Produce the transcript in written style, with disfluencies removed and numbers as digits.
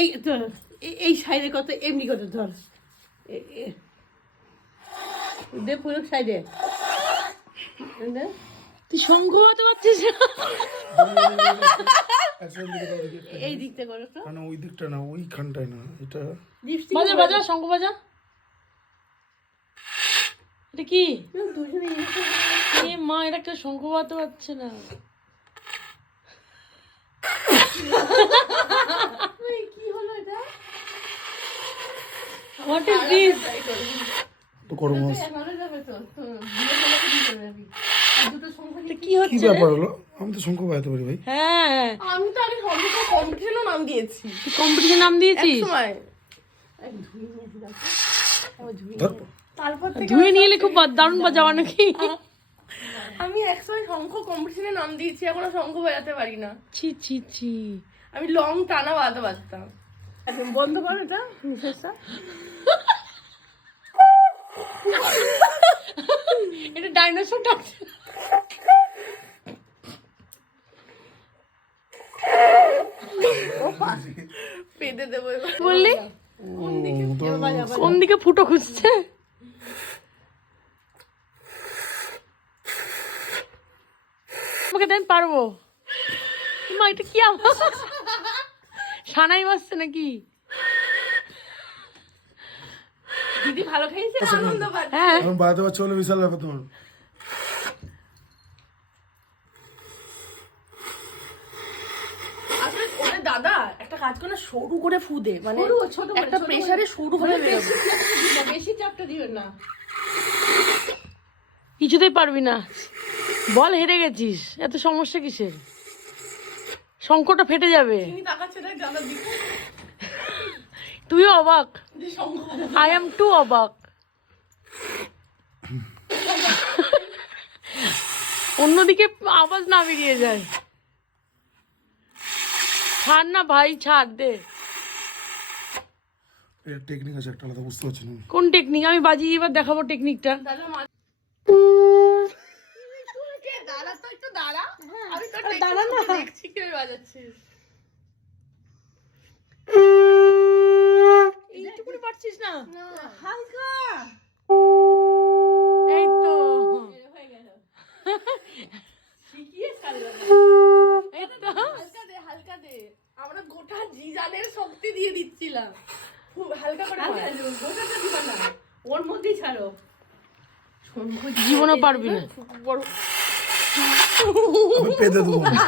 এই ধর, এই সাইডে কত এমনি কত ধর, দে পুরো সাইডে। তুই শঙ্খ হতে পারছিস না? এই দিকটা করো তো, না ওই দিকটা না, ওইখানটায় না, এটা বাজা বাজা শঙ্খ বাজা। এটা কি? দুজনে এ মা, এটা কেউ শঙ্খ বাজাতে পারছে না। কি হলো এটা? What is this? তো করো মাছ। ভালো যাবে তো, তো বিয়ে হলে কি করবে আমি? আর দুটো সংখ্যা কি কি হচ্ছে? ব্যাপার হলো? আমি তো শঙ্খ বাজাতে পারি ভাই। হ্যাঁ, আমি তো আগে সম্পর্ক কম্পিটিশনও নাম দিয়েছি তুই কম্পিটিশন নাম দিয়েছিস? সময়। ধর। তারপর থেকে ধুয়ে নিয়ে এলে খুব দারুণ বাজাওয়া নাকি? আমি একসময় শঙ্খ কম্পিটিশনে নাম দিয়েছি, এখনো শঙ্খ বাজাতে পারি না। ছি ছি ছি। আমি লং টানা বাজাতে পারতাম। বন্ধ করো এটা নিঃশ্বাসটা। এটা ডাইনোসর ডাকছে। পেতে দেবো এবার। বললি কোন দিকে ফুটো খুঁজছে? আমাকে দেন, পারবো। মা, এটা কি আমার সানাই বাজছে নাকি? দিদি ভালো খেয়েছে, আনন্দ পাচ্ছে। হ্যাঁ, এখন বাজাতে পারছো বলে বিশাল ব্যাপার তোমার। আসলে ওদের দাদা একটা কাজ করে না, সরু করে ফু দে, মানে সরু, ছোট করে, একটা ছোট করে। প্রেসারে সরু করে বেরোবে। বেশি চাপটা দিবেন না। কিছুতেই পারবি না। বল, হেরে গেছিস, এত সমস্যা কিসের? শঙ্কটা ফেটে যাবে। তিনি তাকাচ্ছে দেখ দাদার দিকে, তুইও অবাক। যে শঙ্খ আই এম টু অবাক। অন্যদিকে আওয়াজ না বেরিয়ে যায়। ছাড় না ভাই, ছাড় দে। এর টেকনিক আছে একটা আলাদা, বুঝতে পারছি না। কোন টেকনিক? আমি বাজিয়ে এবার দেখাবো টেকনিকটা। দাদা মা দাঁড়া তো একটু দাঁড়া, আমি তো দাঁড়া না। দেখছি কিভাবে বাজাচ্ছিস। এইটুকুনি পারছিস না? হালকা এই তো, হয়ে গেল, শিখিয়ে ছাড়লাম। এই তো। হালকা দে, হালকা দে। আমরা গোটা জিজানের শক্তি দিয়ে দিচ্ছিলাম। খুব হালকা করে হালকা মার। দেবো, গোটাটা দিবা না, ওর মধ্যেই ছাড়ো। জীবনও পারবি না। বড় আমি পেতে দেবো না।